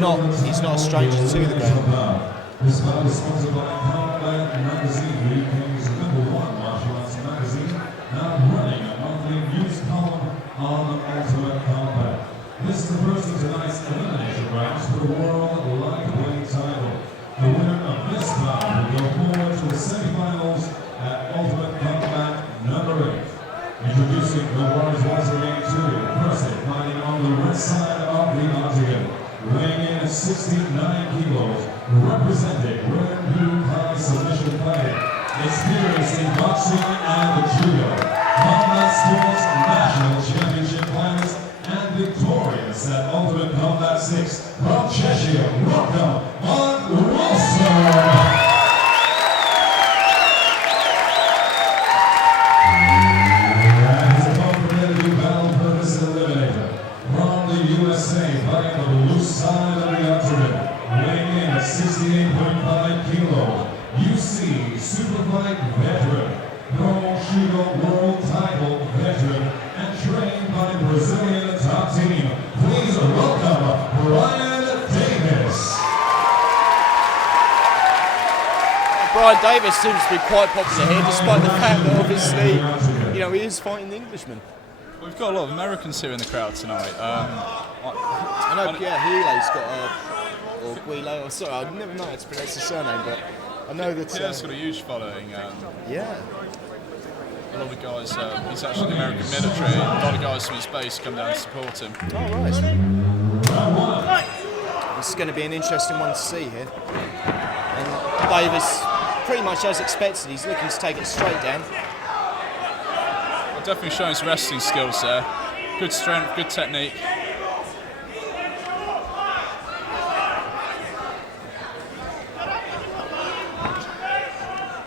not a stranger to the game. This bout is sponsored by Combat Magazine, the UK's #1 martial arts magazine, now running a monthly news column on Ultimate Combat. This is the first of tonight's elimination rounds for the World Lightweight title. The winner of this bout will go forward to the semi-finals at Ultimate Combat #8. Introducing the world's once again to you, person fighting on the red side of the octagon, weighing in at 69 kilos, representing red and blue high submission fighting, experienced in boxing and judo, combat sports national championship finalist, and victorious at Ultimate Combat 6 from Cheshire. Welcome, Mark Wilson. Fighting on the loose side of the octagon, weighing in at 68.5 kilos, UC Superfight veteran, Normal Judo World Title veteran, and trained by Brazilian top team. Please welcome Brian Davis. Brian Davis seems to be quite popular here, despite the fact that obviously, he is fighting the Englishman. We've got a lot of Americans here in the crowd tonight. I know Pierre Healy's got or Guilo, or sorry, I never know how to pronounce his surname, but I know that Pierre's got a huge following. Yeah. A lot of guys, he's actually in the American military, a lot of guys from his base come down to support him. Oh, right. This is going to be an interesting one to see here. And Davis, pretty much as expected, he's looking to take it straight down. Definitely showing his wrestling skills there. Good strength, good technique.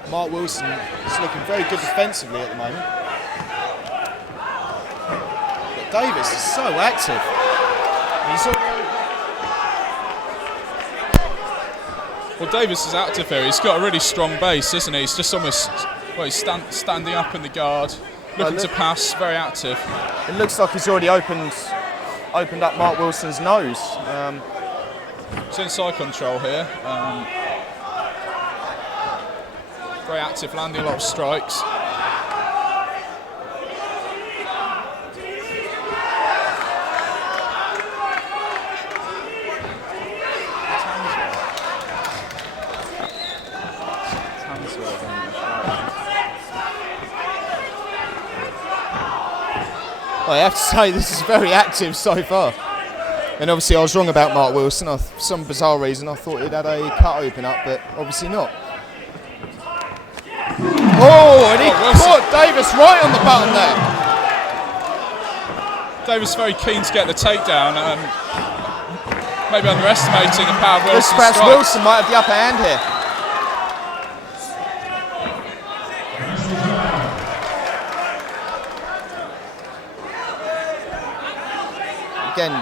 Mark Wilson is looking very good defensively at the moment. But Davis is so active. Well, Davis is active here. He's got a really strong base, isn't he? He's just almost, he's standing up in the guard, looking to pass, very active. It looks like he's already opened up Mark Wilson's nose. It's inside control here. Very active, landing a lot of strikes. I have to say this is very active so far. And obviously I was wrong about Mark Wilson. For some bizarre reason I thought he'd had a cut open up, but obviously not. Oh, and he caught Davis right on the button there. Davis very keen to get the takedown, maybe underestimating the power of Wilson's strikes. Wilson might have the upper hand here. Again,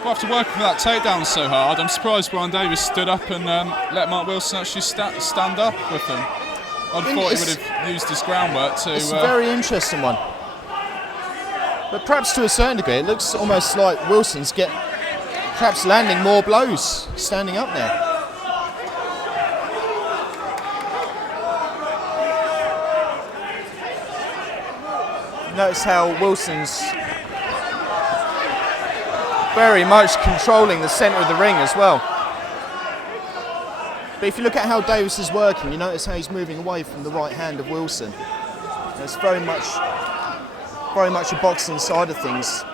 we'll have to work for that takedown so hard. I'm surprised Brian Davis stood up and let Mark Wilson actually stand up with him. I thought he would have used his groundwork to... It's a very interesting one. But perhaps to a certain degree, it looks almost like Wilson's perhaps landing more blows standing up there. Notice how Wilson's very much controlling the centre of the ring as well. But if you look at how Davis is working, you notice how he's moving away from the right hand of Wilson. And it's very much a boxing side of things.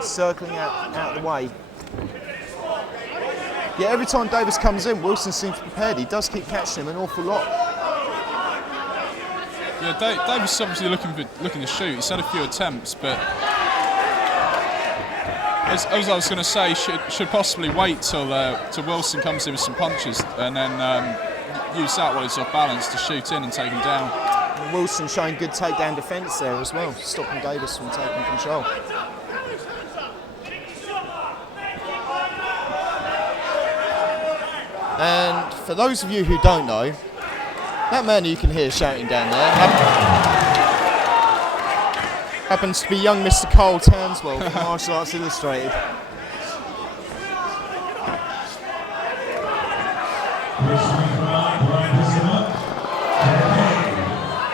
Circling out the way. Yeah, every time Davis comes in, Wilson seems prepared. He does keep catching him an awful lot. Yeah, Davis is obviously looking to shoot. He's had a few attempts, but as I was going to say, should possibly wait till Wilson comes in with some punches and then use that while he's off balance to shoot in and take him down. And Wilson showing good takedown defence there as well, stopping Davis from taking control. And for those of you who don't know, that man you can hear shouting down there happens to be young Mr. Cole Townswell from Martial Arts Illustrated.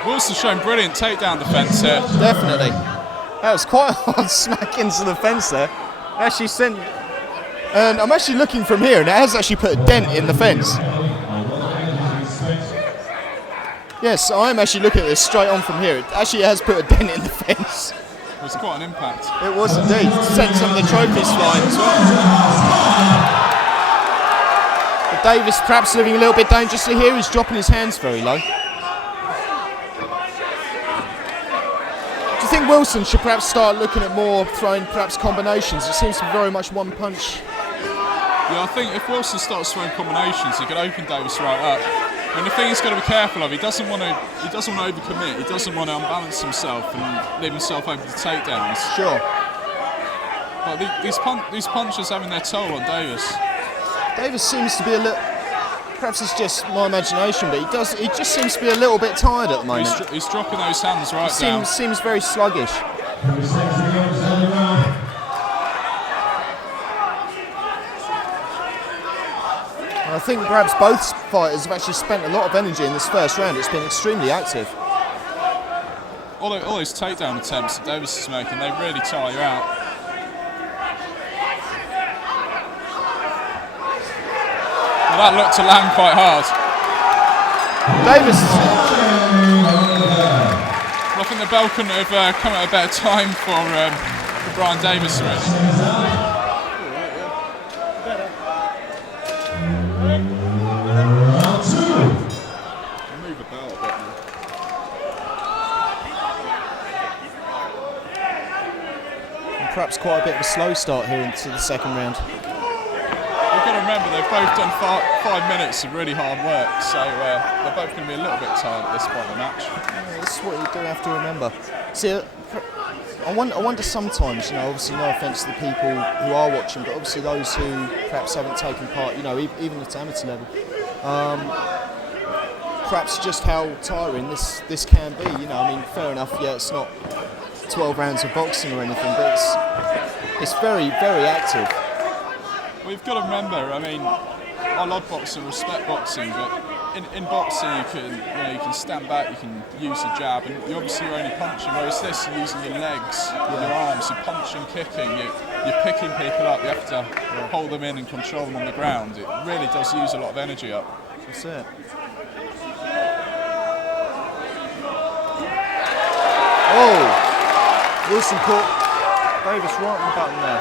Wilson's shown brilliant takedown defence here. Definitely. That was quite a hard smack into the fence there. Actually sent, and I'm actually looking from here, and it has actually put a dent in the fence. Yes, I'm actually looking at this straight on from here. It actually has put a dent in the fence. It was quite an impact. It was indeed. Sent some of the trophies flying as well. But Davis perhaps looking a little bit dangerously here. He's dropping his hands very low. Do you think Wilson should perhaps start looking at more throwing perhaps combinations? It seems to be very much one punch. Yeah, I think if Wilson starts throwing combinations, he could open Davis right up. And the thing he's got to be careful of, he doesn't want to overcommit. He doesn't want to unbalance himself and leave himself over the takedowns. Sure. But these punches having their toll on Davis. Davis seems to be a little. Perhaps it's just my imagination, but he just seems to be a little bit tired at the moment. He's dropping those hands right down. Seems very sluggish. I think perhaps both fighters have actually spent a lot of energy in this first round. It's been extremely active. All those takedown attempts that Davis is making, they really tire you out. Well, that looked to land quite hard. Davis. Well, I think the bell couldn't have come at a better time for Brian Davis, really. Perhaps quite a bit of a slow start here into the second round. You've got to remember they've both done 5 minutes of really hard work, so they're both going to be a little bit tired at this point in the match. Yeah, this is what you do have to remember. See, I wonder sometimes, obviously no offence to the people who are watching, but obviously those who perhaps haven't taken part, even at amateur level, perhaps just how tiring this can be. Fair enough, yeah, it's not 12 rounds of boxing or anything, but it's very, very active. Well, you've got to remember, I love boxing, respect boxing, but in boxing you can stand back, you can use the jab, and you're only punching, whereas this you're using your legs, your arms, you're punching, kicking, you're picking people up, you have to hold them in and control them on the ground. It really does use a lot of energy up. That's it. Oh! Wilson caught Davis right on the button there.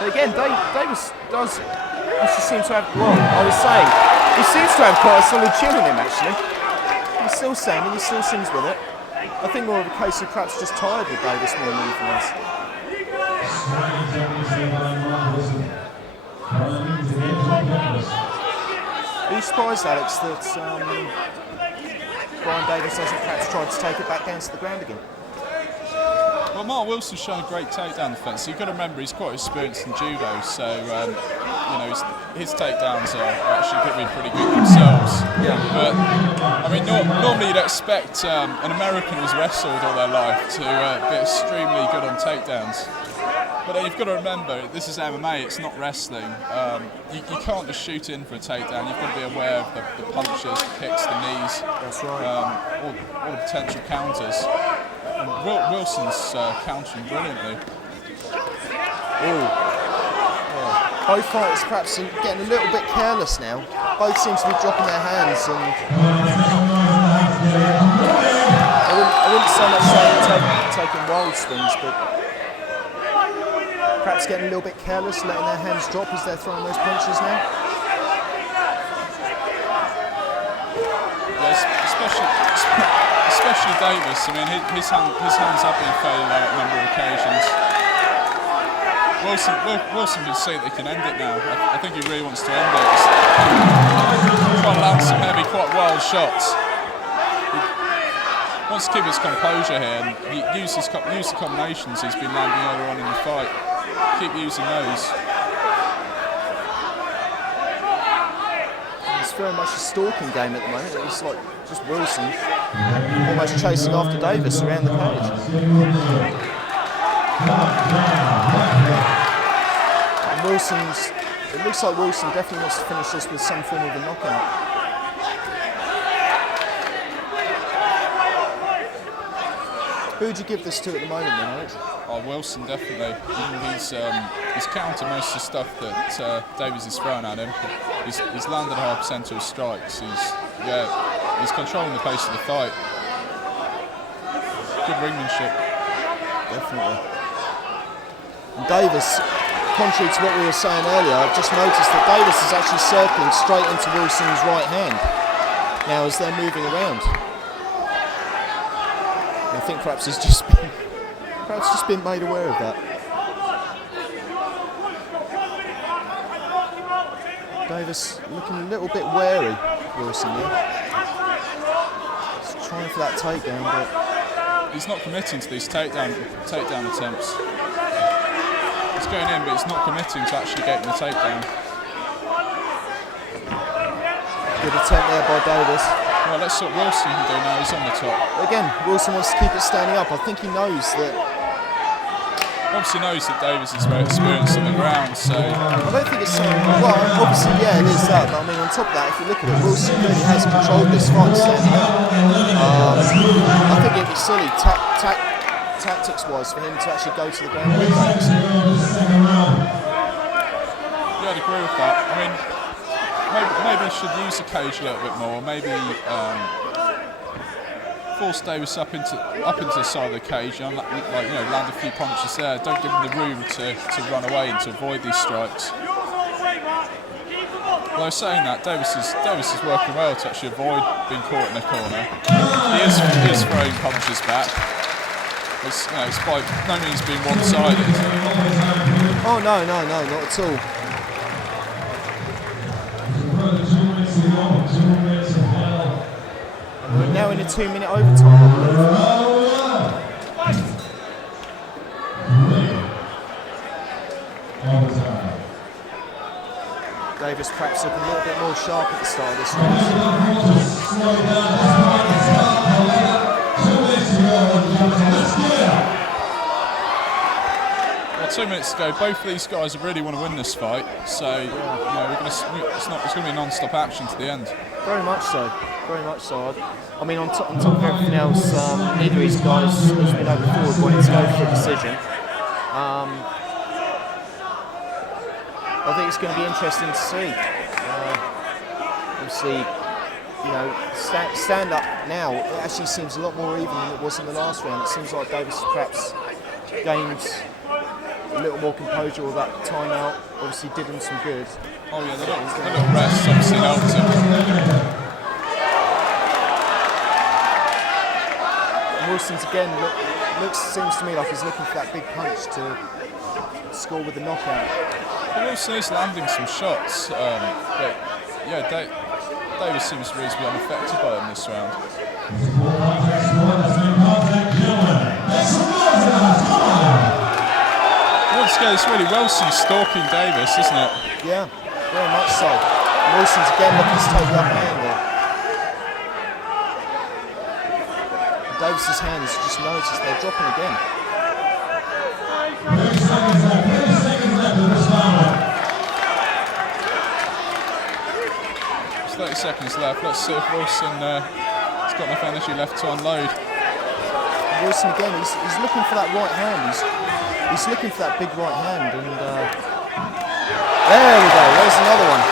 But again, Davis does actually seem to have, I was saying, he seems to have quite a solid chin on him actually. He's still standing, he still sings with it. I think more of a case of perhaps just tired with Davis more than anything else. Are you surprised, Alex, that Brian Davis hasn't perhaps tried to take it back down to the ground again? Well, Mark Wilson's shown a great takedown defence. So you've got to remember he's quite experienced in judo, so his takedowns are actually going to be pretty good themselves. Yeah. But normally you'd expect an American who's wrestled all their life to be extremely good on takedowns. But then you've got to remember, this is MMA, it's not wrestling. You can't just shoot in for a takedown. You've got to be aware of the punches, the kicks, the knees. That's right. All the potential counters. And Wilson's countering brilliantly. Both fighters perhaps are getting a little bit careless now. Both seem to be dropping their hands, and I wouldn't so much say they're taking wild swings, but perhaps getting a little bit careless, letting their hands drop as they're throwing those punches now. Yes, especially Davis. His hands have been fairly low at a number of occasions. Wilson can see that he can end it now. I think he really wants to end it. He's trying to land some heavy, quite wild shots. He wants to keep his composure here and use the combinations he's been landing earlier on in the fight. Keep using those. it's very much a stalking game at the moment. It's like just Wilson almost chasing after Davis around the cage. And it looks like Wilson definitely wants to finish this with some form of a knockout. Who would you give this to at the moment then, Alex? Oh, Wilson, definitely. He's countered most of the stuff that Davies is throwing at him. He's landed a high percentage of strikes. He's controlling the pace of the fight. Good ringmanship. Definitely. And Davis, contrary to what we were saying earlier, I've just noticed that Davis is actually circling straight into Wilson's right hand now as they're moving around. I think perhaps he's just been made aware of that. Davis looking a little bit wary, Wilson, yeah. He's trying for that takedown, but he's not committing to these takedown attempts. He's going in, but he's not committing to actually getting the takedown. Good attempt there by Davis. Well, let's see what Wilson can do now. He's on the top. Again, Wilson wants to keep it standing up. I think he knows that. Obviously knows that Davis is very experienced on the ground, so. I don't think it's so. Well, obviously, yeah, it is that. But I mean, on top of that, if you look at it, Wilson really has controlled this fight standing up. I think it'd be silly tactics-wise for him to actually go to the ground with Davis. Yeah, I'd agree with that. I mean. Maybe he should use the cage a little bit more. Maybe force Davis up into the side of the cage and land a few punches there. Don't give him the room to run away and to avoid these strikes. Although saying that, Davis is working well to actually avoid being caught in the corner. He is throwing punches back. It's by no means being one-sided. Oh no, not at all. We're now in a 2-minute overtime, I believe. Davis perhaps looking a little bit more sharp at the start of this round. Well, 2 minutes to go. Both of these guys really want to win this fight, so it's going to be non-stop action to the end. Very much so. Very much so. I mean, on top of everything else, neither of these guys, as we know before, wanted to go for a decision. I think it's going to be interesting to see. Obviously, stand up now, it actually seems a lot more even than it was in the last round. It seems like Davis perhaps gained a little more composure with that timeout. Obviously did him some good. Oh yeah, the little rest obviously helped him. Wilson's again seems to me like he's looking for that big punch to score with the knockout. Well, Wilson is landing some shots, but yeah, Davis seems reasonably unaffected by them this round. Once again, it's really Wilson stalking Davis, isn't it? Yeah, very much so. Wilson's again looking to take the upper hand there. Davis's hands, just noticed they're dropping again. 30 seconds left. Let's see if Wilson has got enough energy left to unload. Wilson again, he's looking for that right hand. He's looking for that big right hand, and there we go. There's another one.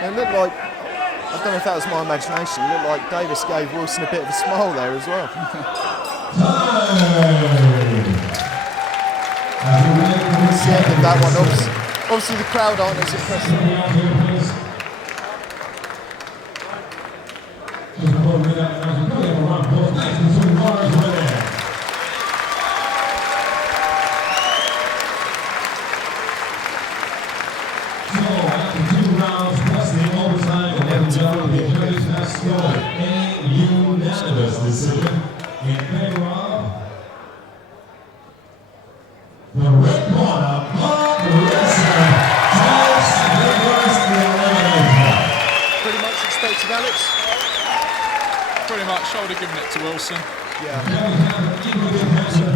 It looked like, I don't know if that was my imagination, it looked like Davis gave Wilson a bit of a smile there as well. That's the end of that one. Obviously the crowd aren't as impressed. The red corner, Mark Wrestler, shoulder, giving it to Wilson. Yeah.